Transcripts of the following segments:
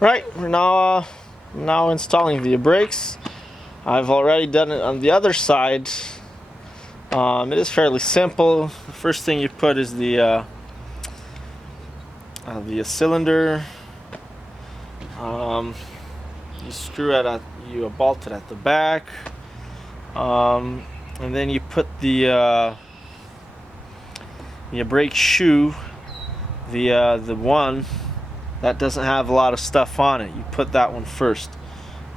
Right, we're now installing the brakes. I've already done it on the other side. It is fairly simple. The first thing you put is the cylinder. You screw it at, you bolt it at the back, and then you put the brake shoe, the one that doesn't have a lot of stuff on it. You put that one first.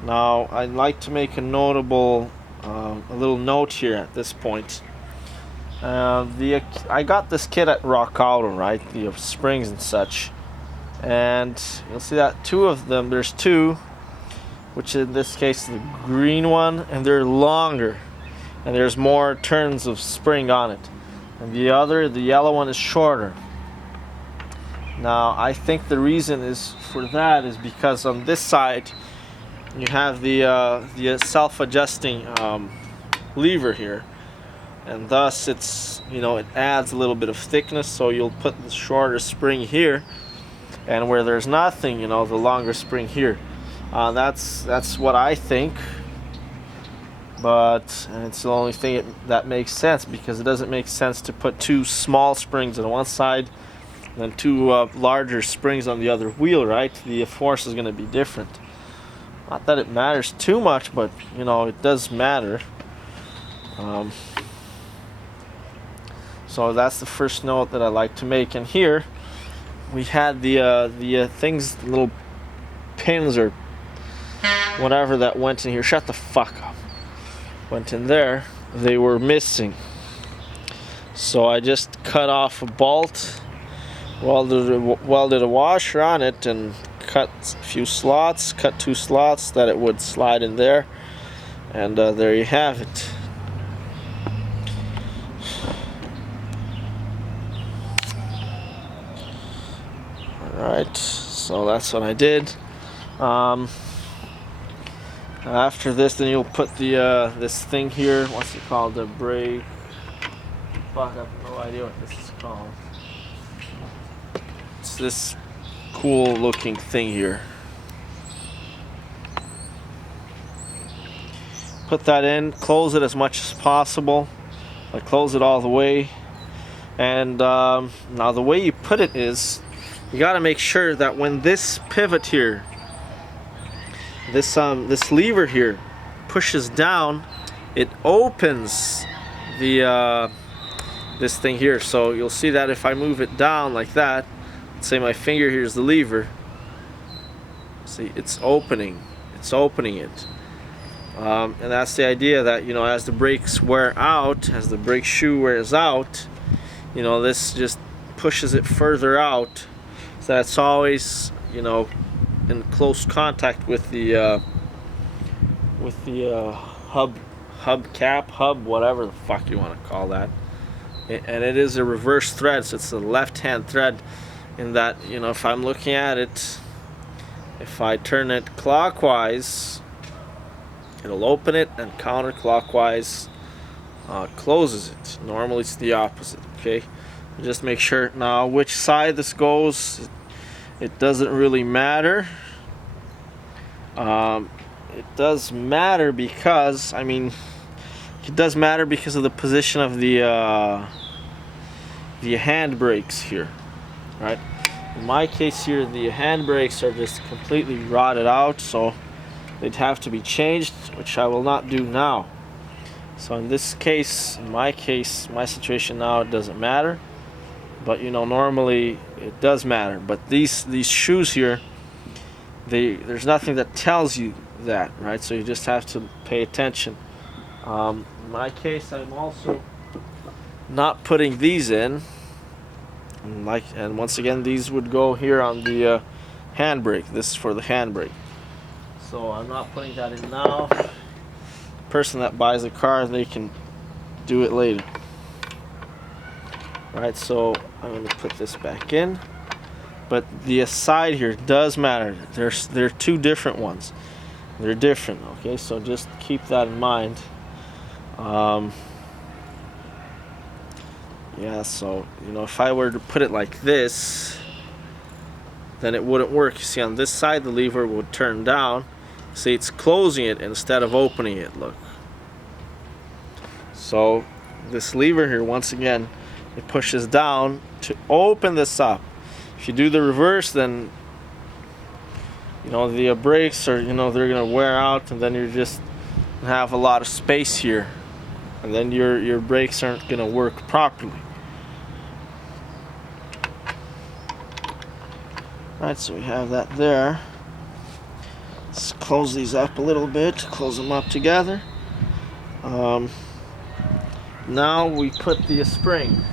Now I'd like to make a little note here at this point. I got this kit at Rock Auto, right? The springs and such, and you'll see that two of them. There's two, which in this case the green one, and they're longer, and there's more turns of spring on it. And the yellow one is shorter. Now I think the reason is for that is because on this side you have the self-adjusting lever here, and thus it adds a little bit of thickness. So you'll put the shorter spring here, and where there's nothing, the longer spring here. That's what I think, but it's the only thing that makes sense, because it doesn't make sense to put two small springs on one side and then two larger springs on the other wheel, right? The force is going to be different. Not that it matters too much, but it does matter. So that's the first note that I like to make. And here we had the things, little pins or whatever that went in here. Shut the fuck up. Went in there. They were missing. So I just cut off a bolt, welded a washer on it, and cut a few slots, cut two slots that it would slide in there, and there you have it. Alright, so that's what I did. After this, then you'll put the this thing here, what's it called, the brake, fuck, I have no idea what this is called. It's this cool looking thing here. Put that in, close it as much as possible. I close it all the way. And now the way you put it is, you got to make sure that when this pivot here, this lever here pushes down, it opens the this thing here. So you'll see that if I move it down like that, say my finger here is the lever, see it's opening it, and that's the idea, that as the brakes wear out, as the brake shoe wears out, this just pushes it further out, so that's always in close contact with the hub, whatever the fuck you want to call that. And it is a reverse thread, so it's a left-hand thread, in that if I'm looking at it, if I turn it clockwise, it'll open it, and counterclockwise closes it. Normally it's the opposite. Okay, just make sure now which side this goes. It doesn't really matter. It does matter because it does matter because of the position of the hand brakes here, right? In my case here, the hand brakes are just completely rotted out, so they'd have to be changed, which I will not do now. So in this case, my situation now, it doesn't matter, but normally it does matter. But these shoes here, there's nothing that tells you that, right? So you just have to pay attention. In my case, I'm also not putting these in, and once again, these would go here on the handbrake. This is for the handbrake, so I'm not putting that in now. The person that buys a car, they can do it later. Right, so I'm going to put this back in, but the side here does matter. There are two different ones. They're different. Okay, so just keep that in mind. Yeah, so if I were to put it like this, then it wouldn't work. You see, on this side the lever would turn down. See, it's closing it instead of opening it, look. So this lever here, once again, it pushes down to open this up. If you do the reverse, then you know the brakes are, they're gonna wear out, and then you're just gonna have a lot of space here, and then your brakes aren't gonna work properly. Alright, so we have that there. Let's close these up a little bit, close them up together. Now we put the spring.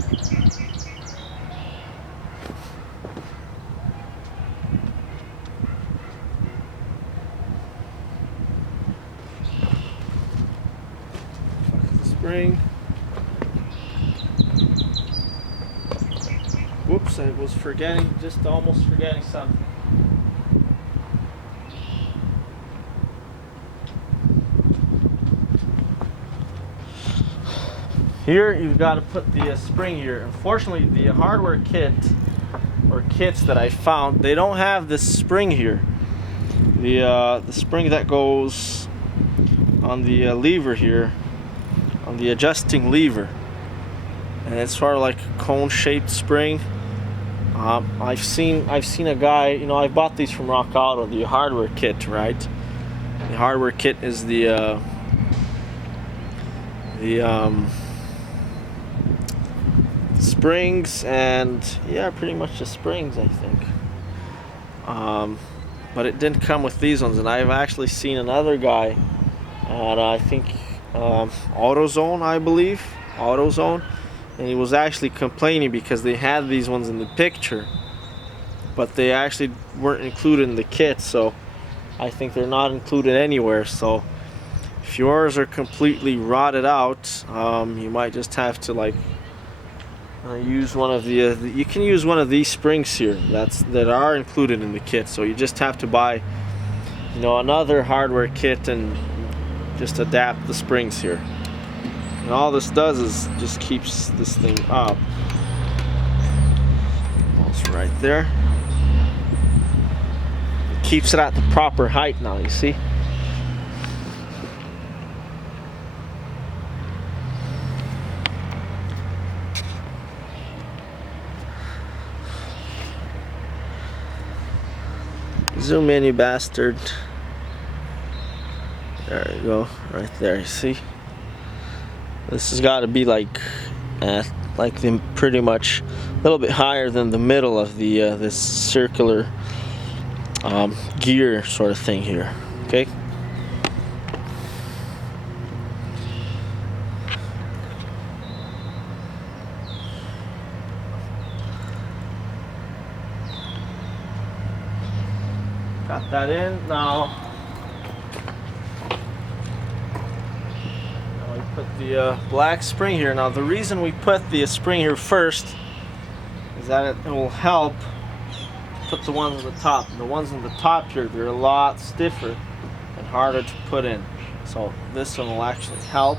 Spring. Whoops, I was forgetting, just almost forgetting something. Here you've got to put the spring here. Unfortunately, the hardware kit or kits that I found, they don't have this spring here. The spring that goes on the lever here, on the adjusting lever, and it's sort of like a cone-shaped spring. I've seen a guy, I bought these from Rock Auto, the hardware kit, right? The hardware kit is the springs, and yeah, pretty much the springs, I think. But it didn't come with these ones, and I've actually seen another guy at I think AutoZone, I believe, AutoZone, and he was actually complaining because they had these ones in the picture, but they actually weren't included in the kit. So I think they're not included anywhere. So if yours are completely rotted out, you might just have to use one of the you can use one of these springs here that are included in the kit. So you just have to buy another hardware kit and just adapt the springs here. And all this does is just keeps this thing up. Almost right there. It keeps it at the proper height now, you see? Zoom in, you bastard. There you go, right there, you see? This has got to be pretty much a little bit higher than the middle of the this circular gear sort of thing here. Okay. Got that in now. Put the black spring here. Now the reason we put the spring here first is that it will help put the ones on the top. And the ones on the top here, they're a lot stiffer and harder to put in. So this one will actually help,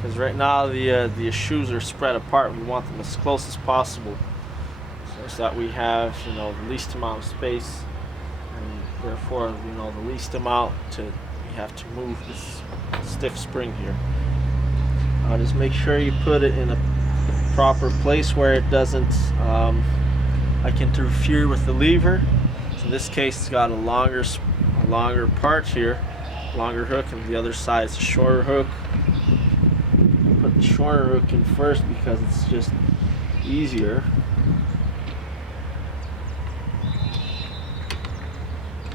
because right now the shoes are spread apart. We want them as close as possible, so that we have the least amount of space, and therefore the least amount we have to move this stiff spring here. Just make sure you put it in a proper place where it doesn't interfere with the lever. So in this case, it's got a longer part here, longer hook, and the other side is a shorter hook. Put the shorter hook in first because it's just easier.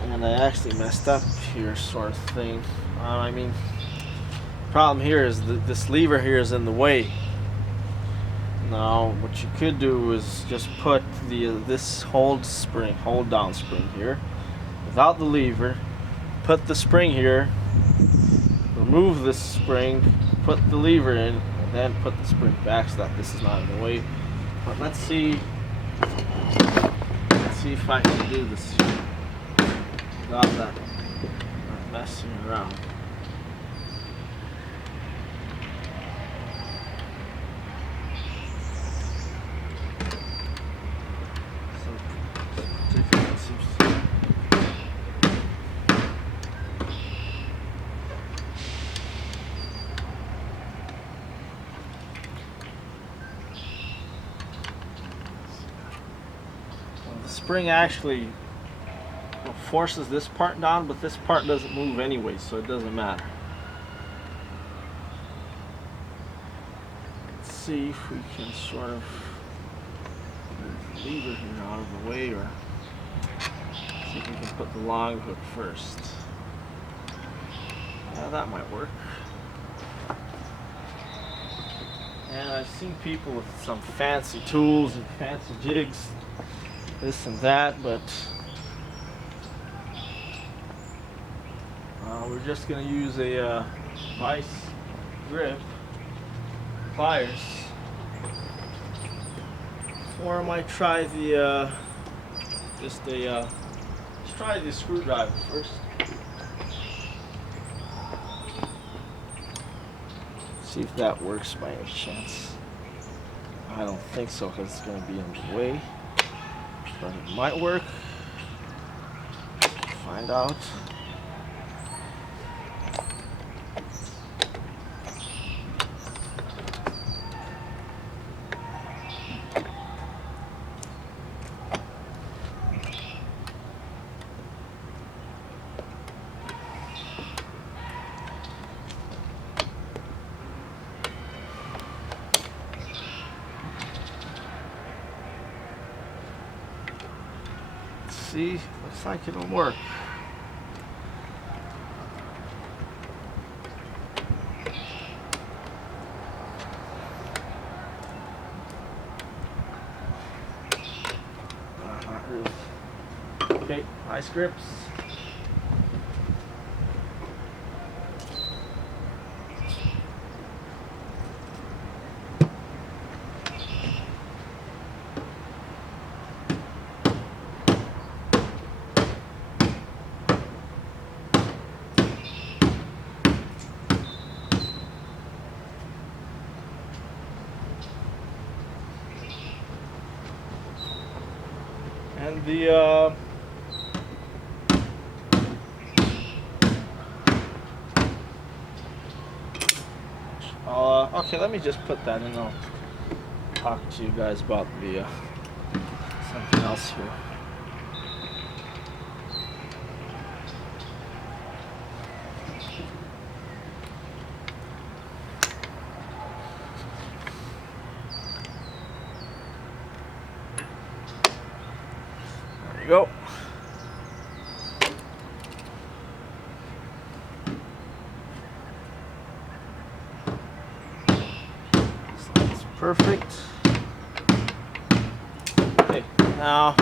And I actually messed up here, sort of thing. Problem here is this lever here is in the way. Now what you could do is just put this hold down spring here without the lever, put the spring here, remove this spring, put the lever in, and then put the spring back so that this is not in the way. But let's see if I can do this without that not messing around. spring actually forces this part down, but this part doesn't move anyway, so it doesn't matter. Let's see if we can sort of move the lever here out of the way, or see if we can put the long hook first. Yeah, that might work. And I've seen people with some fancy tools and fancy jigs, this and that, but we're just going to use a vice grip pliers, or I might try the let's try the screwdriver first. See if that works by any chance. I don't think so, because it's going to be in the way, but it might work. Find out. See, looks like it'll work. Not really. Okay, vice grips. And the okay, let me just put that in. I'll talk to you guys about the something else here. There you go. That's perfect. Okay, now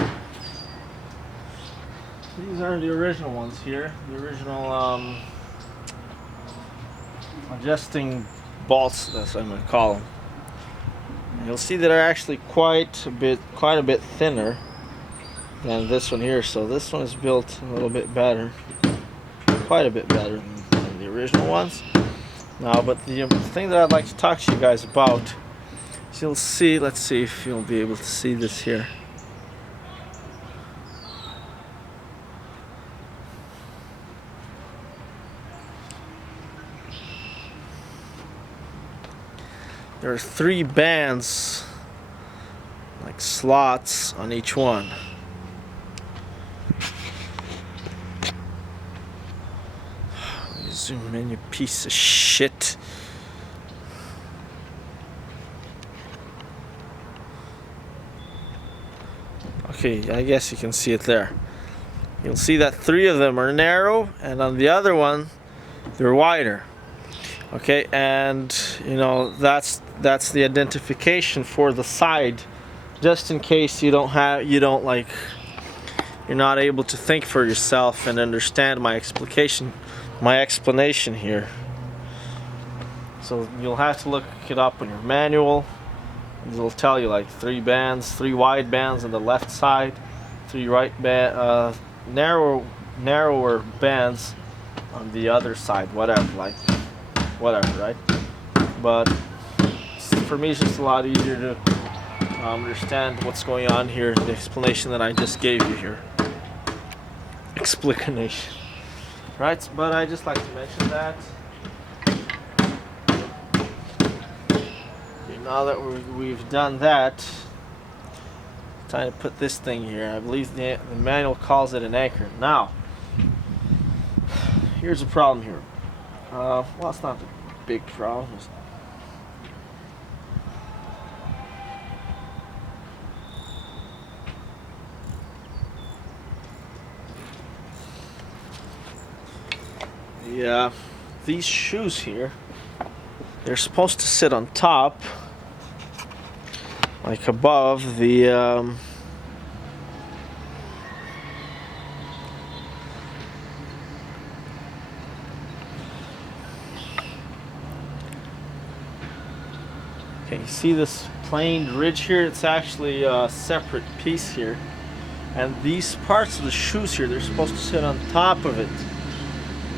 these are the original ones here. The original adjusting bolts, that's what I'm going to call them. And you'll see that they're actually quite a bit thinner than this one here. So this one is built a little bit better, quite a bit better than the original ones. Now, but the thing that I'd like to talk to you guys about is, you'll see, let's see if you'll be able to see this here. There are 3 bands, like slots on each one. Let me zoom in, you piece of shit. Okay, I guess you can see it there. You'll see that 3 of them are narrow, and on the other one, they're wider. Okay, and you know that's the identification for the side, just in case you're not able to think for yourself and understand my explanation here. So you'll have to look it up in your manual. It'll tell you like 3 bands, 3 wide bands on the left side, 3 narrower bands on the other side, whatever, right? But for me, it's just a lot easier to understand what's going on here, the explanation that I just gave you here. Explanation, right? But I just like to mention that. Okay, now that we've done that, Time to put this thing here. I believe the manual calls it an anchor. Now, here's the problem here. Well, it's not a big problem. Yeah, these shoes here, they're supposed to sit on top, like above the okay, you see this planed ridge here? It's actually a separate piece here, and these parts of the shoes here, they're supposed to sit on top of it,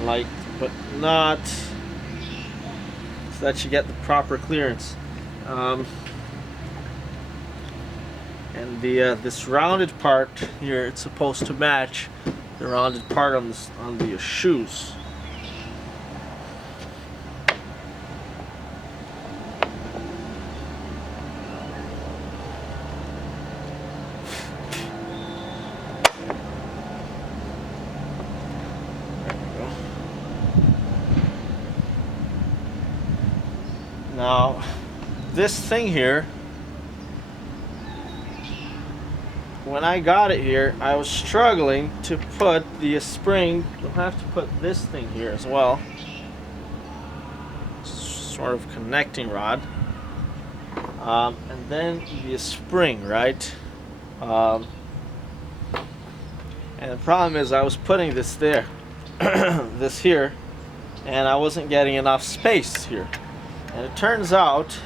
like, but not so that you get the proper clearance. And this rounded part here, it's supposed to match the rounded part on the shoes. Now, this thing here, when I got it here, I was struggling to put the spring. You'll have to put this thing here as well, sort of connecting rod, and then the spring, right? And the problem is I was putting this there, this here, and I wasn't getting enough space here. And it turns out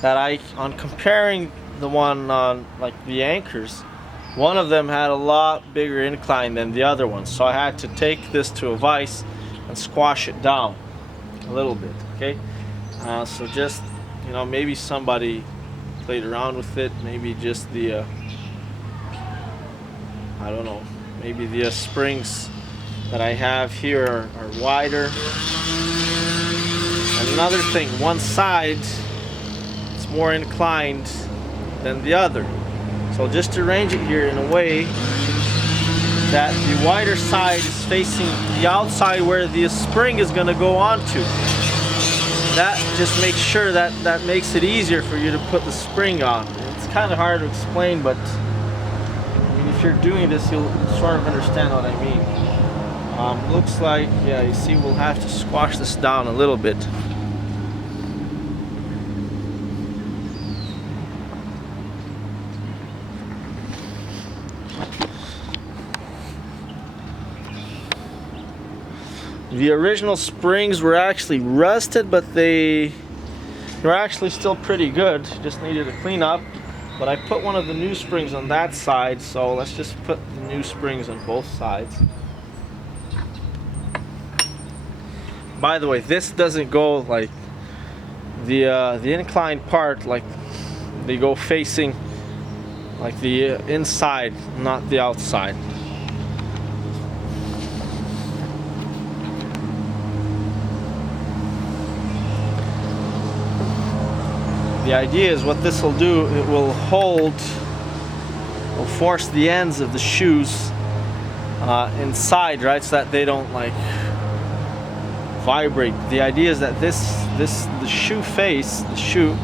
that on comparing the one on like the anchors, one of them had a lot bigger incline than the other one. So I had to take this to a vise and squash it down a little bit, okay? So just, you know, maybe somebody played around with it. Maybe just the, I don't know, maybe the springs that I have here are wider. And another thing, one side is more inclined than the other. So just arrange it here in a way that the wider side is facing the outside where the spring is going to go onto. That just makes sure that makes it easier for you to put the spring on. It's kind of hard to explain, but I mean, if you're doing this, you'll sort of understand what I mean. Looks like, yeah, you see, we'll have to squash this down a little bit. The original springs were actually rusted, but they were actually still pretty good. Just needed a clean up. But I put one of the new springs on that side, so let's just put the new springs on both sides. By the way, this doesn't go like the inclined part, like they go facing like the inside, not the outside. The idea is what this will do, it will force the ends of the shoes inside, right, so that they don't like vibrate. The idea is that the shoe face, the shoe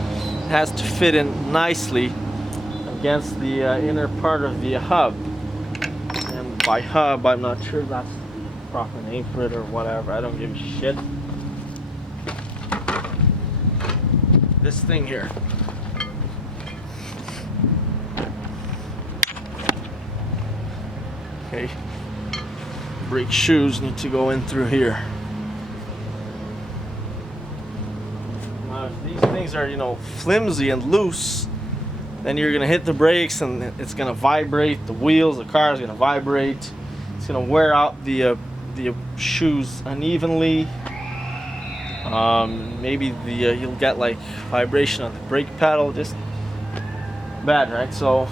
has to fit in nicely against the inner part of the hub. And by hub, I'm not sure that's the proper name for it or whatever. I don't give a shit. This thing here. Okay. Brake shoes need to go in through here. Now, if these things are, you know, flimsy and loose, then you're gonna hit the brakes and it's gonna vibrate. The wheels, the car is gonna vibrate. It's gonna wear out the shoes unevenly. Maybe you'll get like vibration on the brake pedal, just bad, right? So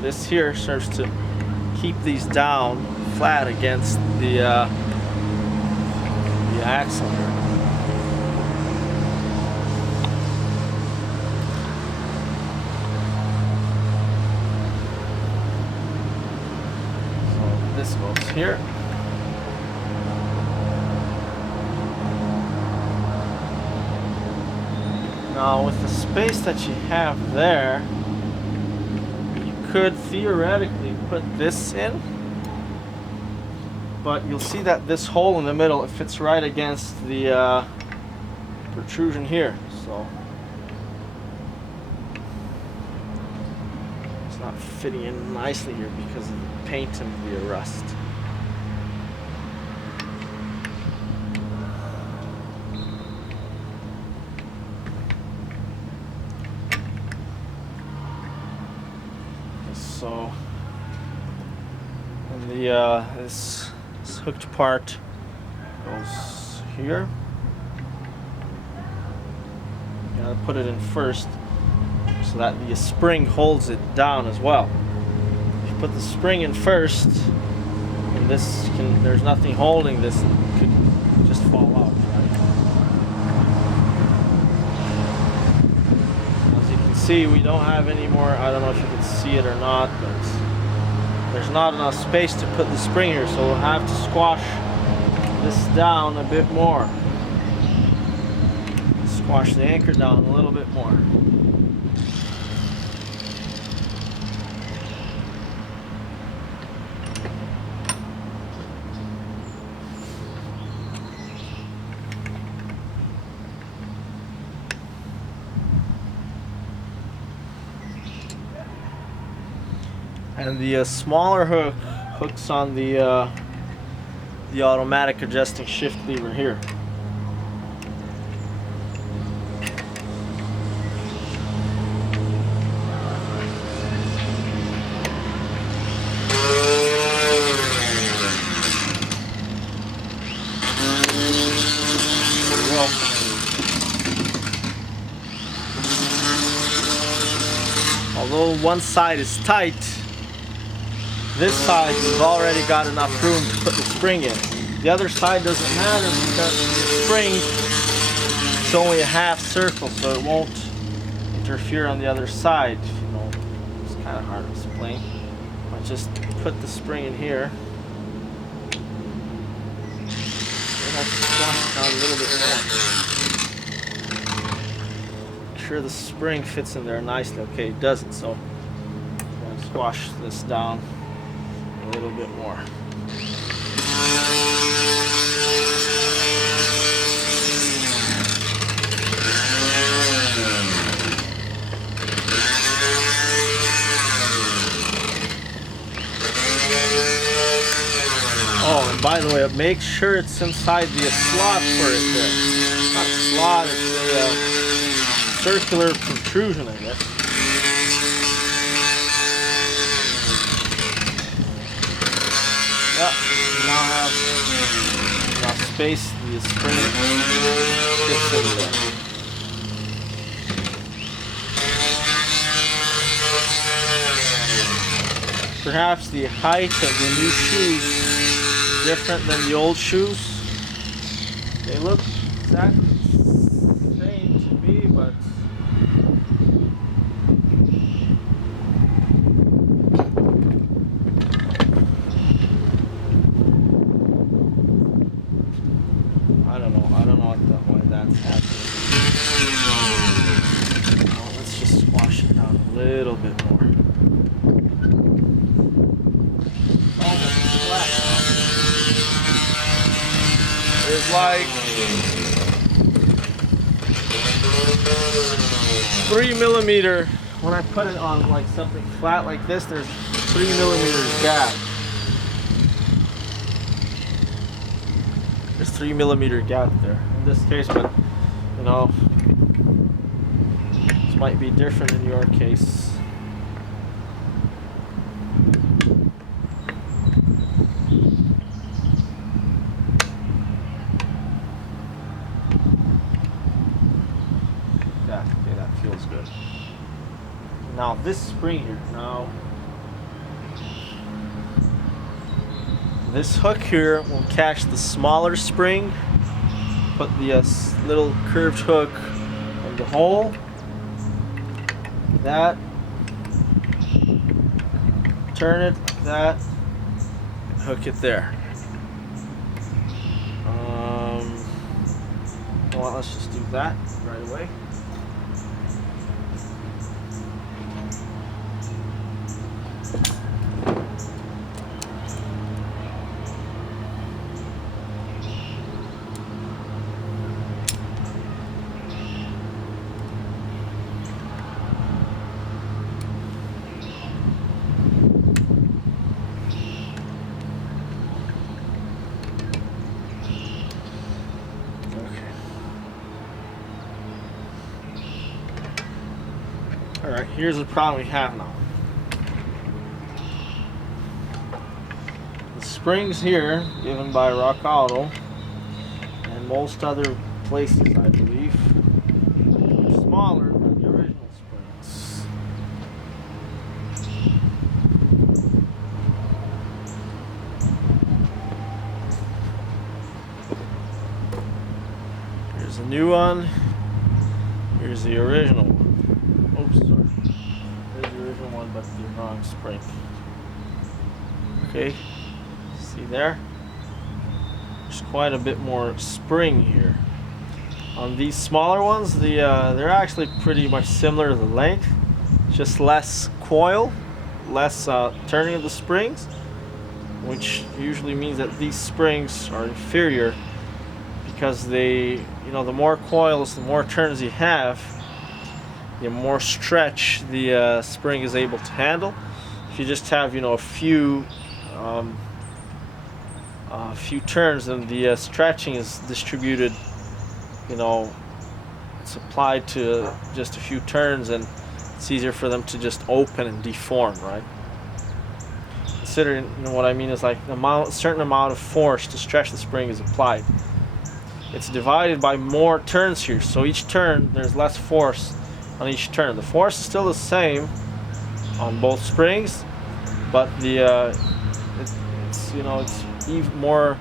this here serves to keep these down flat against the axle here. this goes here. Now with the space that you have there, you could theoretically put this in, but you'll see that this hole in the middle, it fits right against the protrusion here, so it's not fitting in nicely here because of the paint and the rust. So, and the this hooked part goes here. You gotta put it in first so that the spring holds it down as well. If you put the spring in first, and there's nothing holding this, it could just fall out, right? As you can see, we don't have any more. I don't know if you can see it or not, but there's not enough space to put the spring here, so we'll have to squash this down a bit more. Squash the anchor down a little bit more. And the smaller hooks on the automatic adjusting shift lever here. Although one side is tight, this side you've already got enough room to put the spring in. The other side doesn't matter because the spring is only a half circle, so it won't interfere on the other side. You know, it's kind of hard to explain. I just put the spring in here. And I'll squash it down a little bit more. Make sure the spring fits in there nicely. Okay, it doesn't, so I'm going to squash this down a little bit more. Oh, and by the way, make sure it's inside the slot for it there. Not slot, it's a circular protrusion, I guess. Yeah, now have enough space, the spring fits in there. Perhaps the height of the new shoes is different than the old shoes. They look exactly the same to me, but I don't know why that's happening. Well, let's just squash it down a little bit more. Almost flat. There's like 3 millimeter. When I put it on like something flat like this, there's 3 millimeters gap. There's 3 millimeter gap there in this case, but you know, this might be different in your case. Yeah, okay, that feels good. Now this spring here, this hook here will catch the smaller spring, put the little curved hook on the hole, that, turn it like that, hook it there. Well, let's just do that right away. Alright, here's the problem we have now. The springs here, given by Rock Auto, and most other places I believe, are smaller than the original springs. Here's a new one, here's the original one. Oops, sorry. There's the original one, but the wrong spring. Okay, see there? There's quite a bit more spring here. On these smaller ones, they're actually pretty much similar to the length, just less coil, less turning of the springs, which usually means that these springs are inferior because they, the more coils, the more turns you have, the more stretch the spring is able to handle. If you just have, a few turns, then the stretching is distributed. It's applied to just a few turns, and it's easier for them to just open and deform, right? Considering, what I mean is like certain amount of force to stretch the spring is applied. It's divided by more turns here, so each turn there's less force on each turn. The force is still the same on both springs, but it's even more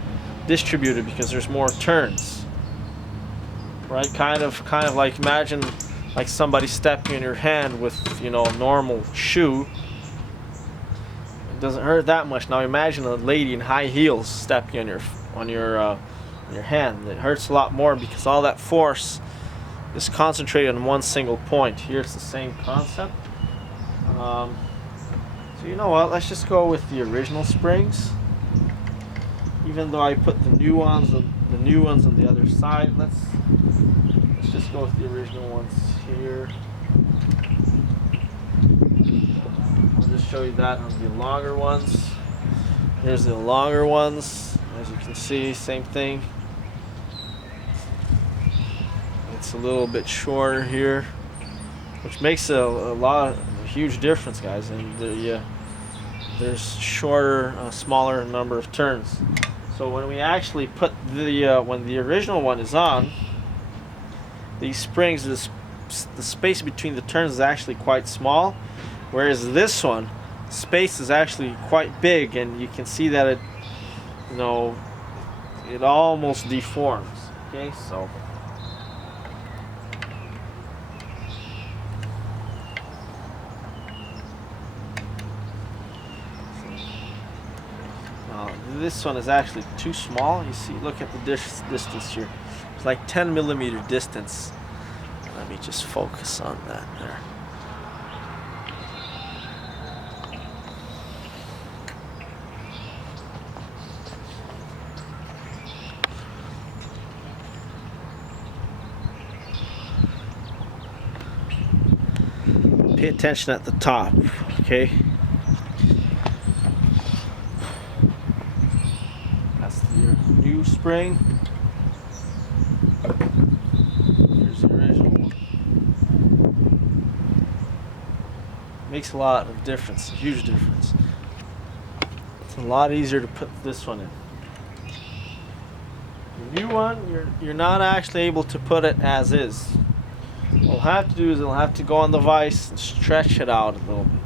distributed because there's more turns, right? Kind of like, imagine like somebody stepping in your hand with a normal shoe. It doesn't hurt that much. Now imagine a lady in high heels stepping on your hand. It hurts a lot more because all that force is concentrated on one single point. Here it's the same concept. So you know what? Let's just go with the original springs. Even though I put the new ones on the other side, let's just go with the original ones here. I'll just show you that on the longer ones. Here's the longer ones. As you can see, same thing. It's a little bit shorter here, which makes a huge difference, guys. And there's shorter, smaller number of turns. So when we actually put when the original one is on, these springs, the space between the turns is actually quite small, whereas this one, space is actually quite big, and you can see that it almost deforms. Okay, so. This one is actually too small. You see, look at the distance here. It's like 10 millimeter distance. Let me just focus on that there. Pay attention at the top, okay? That's the new spring. Here's the original one. Makes a lot of difference, a huge difference. It's a lot easier to put this one in. The new one, you're not actually able to put it as is. What we'll have to do is we'll have to go on the vise and stretch it out a little bit.